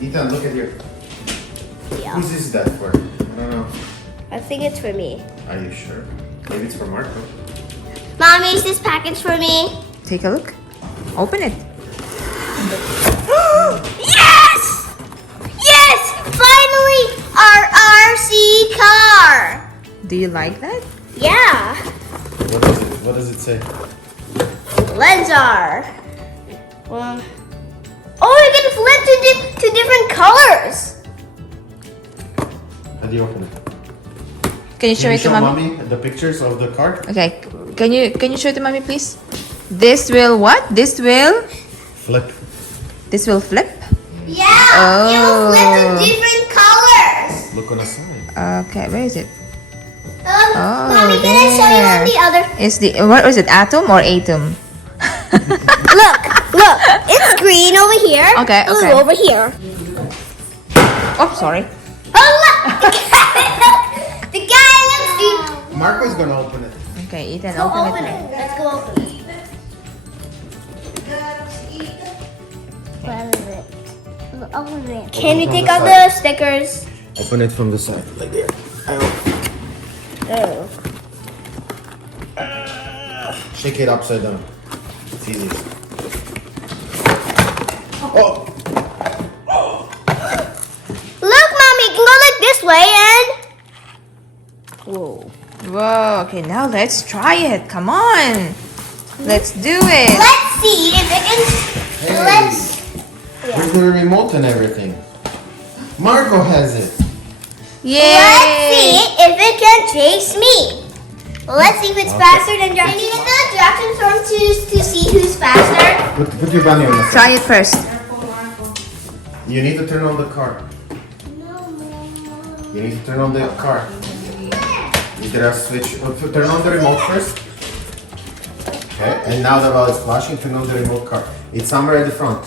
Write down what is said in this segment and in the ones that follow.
Ethan, look at here. Yeah. Whose is that for? I don't know. I think it's for me. Are you sure? Maybe it's for Marco. Mommy, is this package for me? Take a look. Open it. Yes! Yes! Finally, our RC car. Do you like that? Yeah. What is it? What does it say? Lenzar. Oh, you can flip to different colors. How do you open it? Can you show Can you it to show mommy? mommy the pictures of the car? Okay. Can you show it to mommy, please? This will what? This will Flip. flip. Yeah, it will flip to different colors. Look on the side. Okay, where is it? Mommy, can I show you on the other? Is the what is it? Atom or atom? Look, it's green over here. Okay, blue okay. over here. Oh, sorry. Oh, look! The guy looks deep. Marco's gonna open it. Okay, Ethan, Go open open it. it. Let's go open it. Open it. Can we take out the stickers? Open it from the side, like there. Oh. Shake it upside down. It's easy. Oh! Look, Mommy, you can go like this way and... Whoa. Whoa. Okay, now let's try it. Come on. Let's do it. Let's see if it can... Hey. Let's... With the remote and everything. Marco has it. Yay. Let's see if it can chase me. Let's see if it's faster than Jackson. I need the Jackson Storm to see who's faster. Put your bunny on the side. Try it first. You need to turn on the car. You need to turn on the car. You gotta switch. Turn on the remote first. Okay, and now that while it's flashing, turn on the remote car. It's somewhere at the front.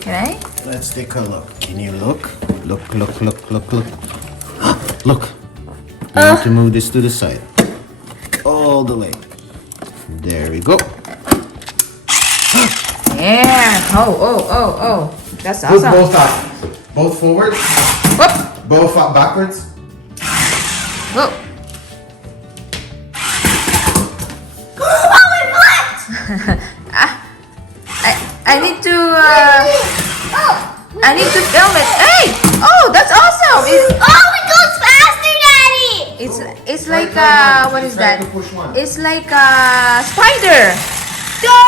Can I? Let's take a look. Can you look? Look. Look. You have to move this to the side. All the way. There we go. Yeah. Oh. That's Put awesome. both up. Both forward. Whoop. Both up backwards. Whoop. Oh, it flipped! I need to Oh, I need to film it. Hey! Oh, that's awesome. it goes faster, Daddy! It's like Try one. what is Try that? to push one. It's like a spider. Go!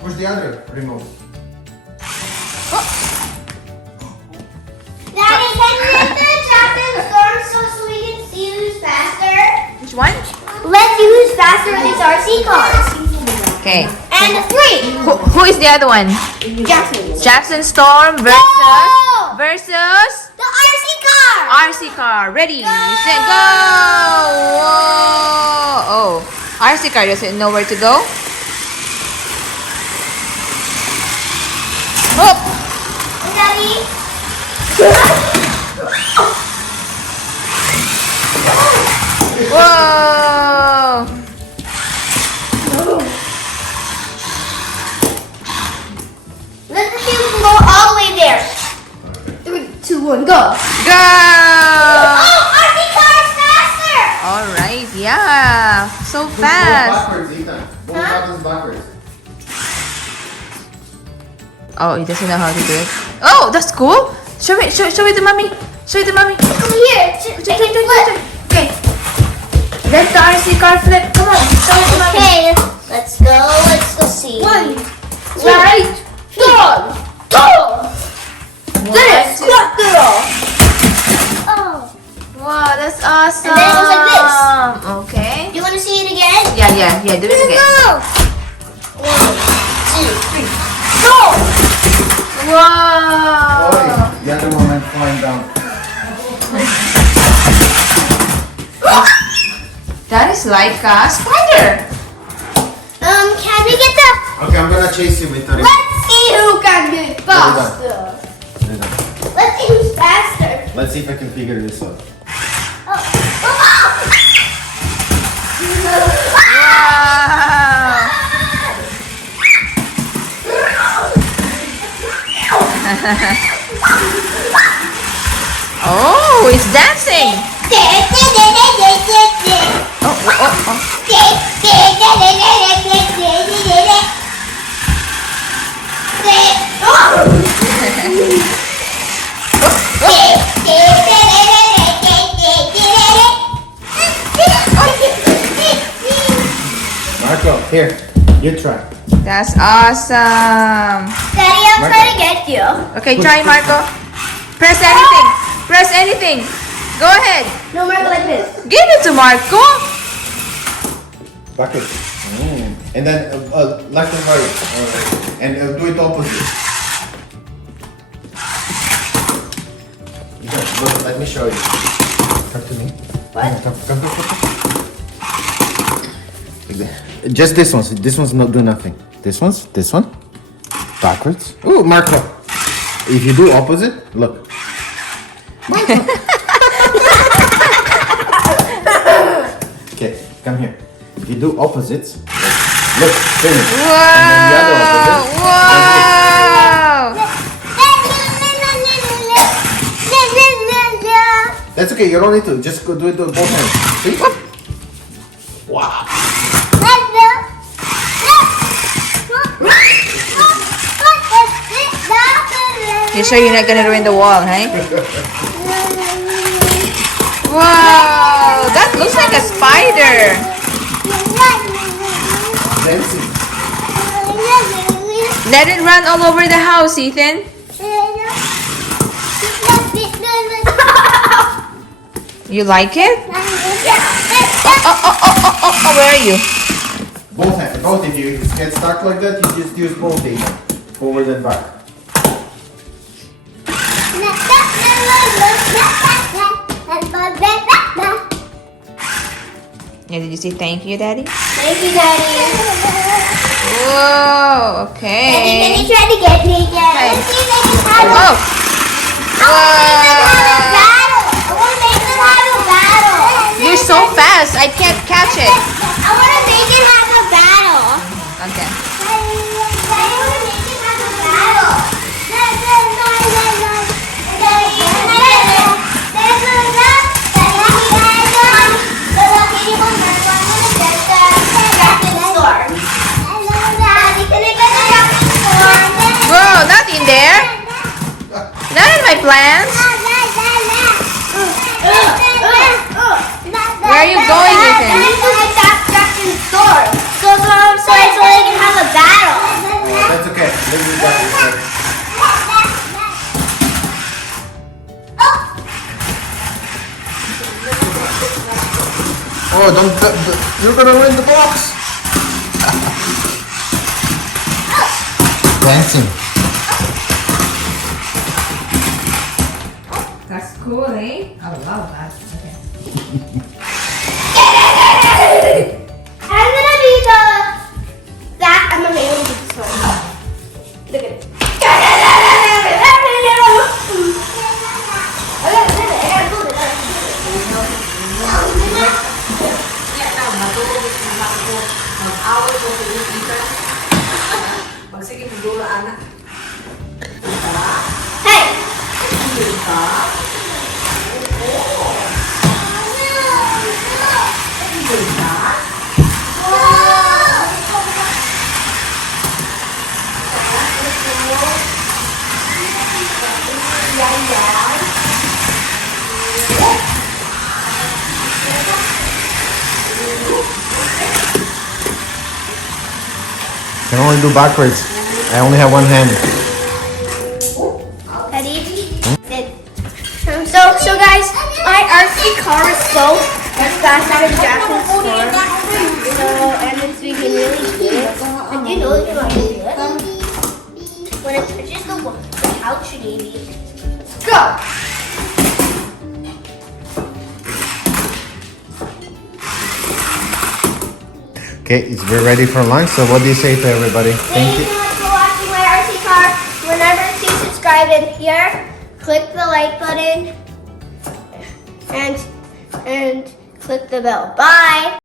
Push the other remote. Daddy, can you hit the Jackson Storm so we can see who's faster? Which one? Let's see who's faster in these RC cars. Okay. And 3. Who is the other one? Jackson. Jackson Storm versus Go! versus The RC car! RC car. Ready, set, go! Whoa! Oh, RC car doesn't know where to go. Whoop! Daddy. Whoa! Let's see if we can go all the way there. 3, 2, 1, go! Go! Oh, RC car is faster! All right, yeah, so Push both fast. backwards, Ethan. Both buttons backwards. Oh, he doesn't know how to do it. Oh, that's cool. Show it to mommy. Show it to mommy. Come here. Flip. Okay. Let the RC car flip. Come on, show it to mommy. Okay, let's go. Let's go see. 1, 2, Right. 3, 4. This, not girl. Oh. Wow, that's awesome. And then it goes like this. Okay. You want to see it again? Yeah. Do it again. Go. 1, 2, 3. Go. Wow. The other one went flying down. That is like a spider. Can we get the? Okay, I'm gonna chase you with the remote. Let's see who can do it faster. Let's see who's faster. Let's see if I can figure this out. Oh. Wow. Oh, it's dancing. Oh. Marco, here, you try. That's awesome. Daddy, I'm trying to get you. Okay, try Marco. Press anything. Press anything. Go ahead. No, Marco, like this. Give it to Marco. Bucket. And then left and right. And do it opposite. Look, let me show you. Come to me. What? Come. Like that. Just this one. This one's not do nothing. This one. Backwards. Ooh, Marco. If you do opposite, look. Marco. Okay, come here. If you do opposites, look, finish. And then the other opposite. Wow. That's okay, you don't need to. Just go do it with both hands. See? Wow. You sure you're not gonna ruin the wall, hey? Wow, that looks like a spider. Dancing. Let it run all over the house, Ethan. You like it? Oh, where are you? Both hands. Both. If you get stuck like that, you just use both hands. Forward and back. Yeah, did you say thank you, Daddy? Thank you, Daddy. Whoa, Daddy, okay. you tried to get me again. Hey. Let's see if they can have a Oh, battle. I want to make them have a battle. you're so fast. I can't catch it. I want to make it have a battle. Okay. I want to make it have a battle. Whoa, not in there. Not in my plans. Where are you going, Ethan? So they can have a battle. That's okay. Let me back this way. Oh, don't. You're gonna win the box. Dancing. That's cool, eh? I love that. Okay. I'm gonna be I'm gonna be able to do this one. Look at it. Hey! Can only do backwards. I only have one hand. Ready? So guys, my RC car is so fast out of Jackson's store. And it's being really good. And you know you want to do it. When it touches the couch, baby. Let's go! Okay, we're ready for lunch. So what do you say to everybody? Thank you for watching my RC car. Remember to subscribe in here. Click the like button. And click the bell. Bye!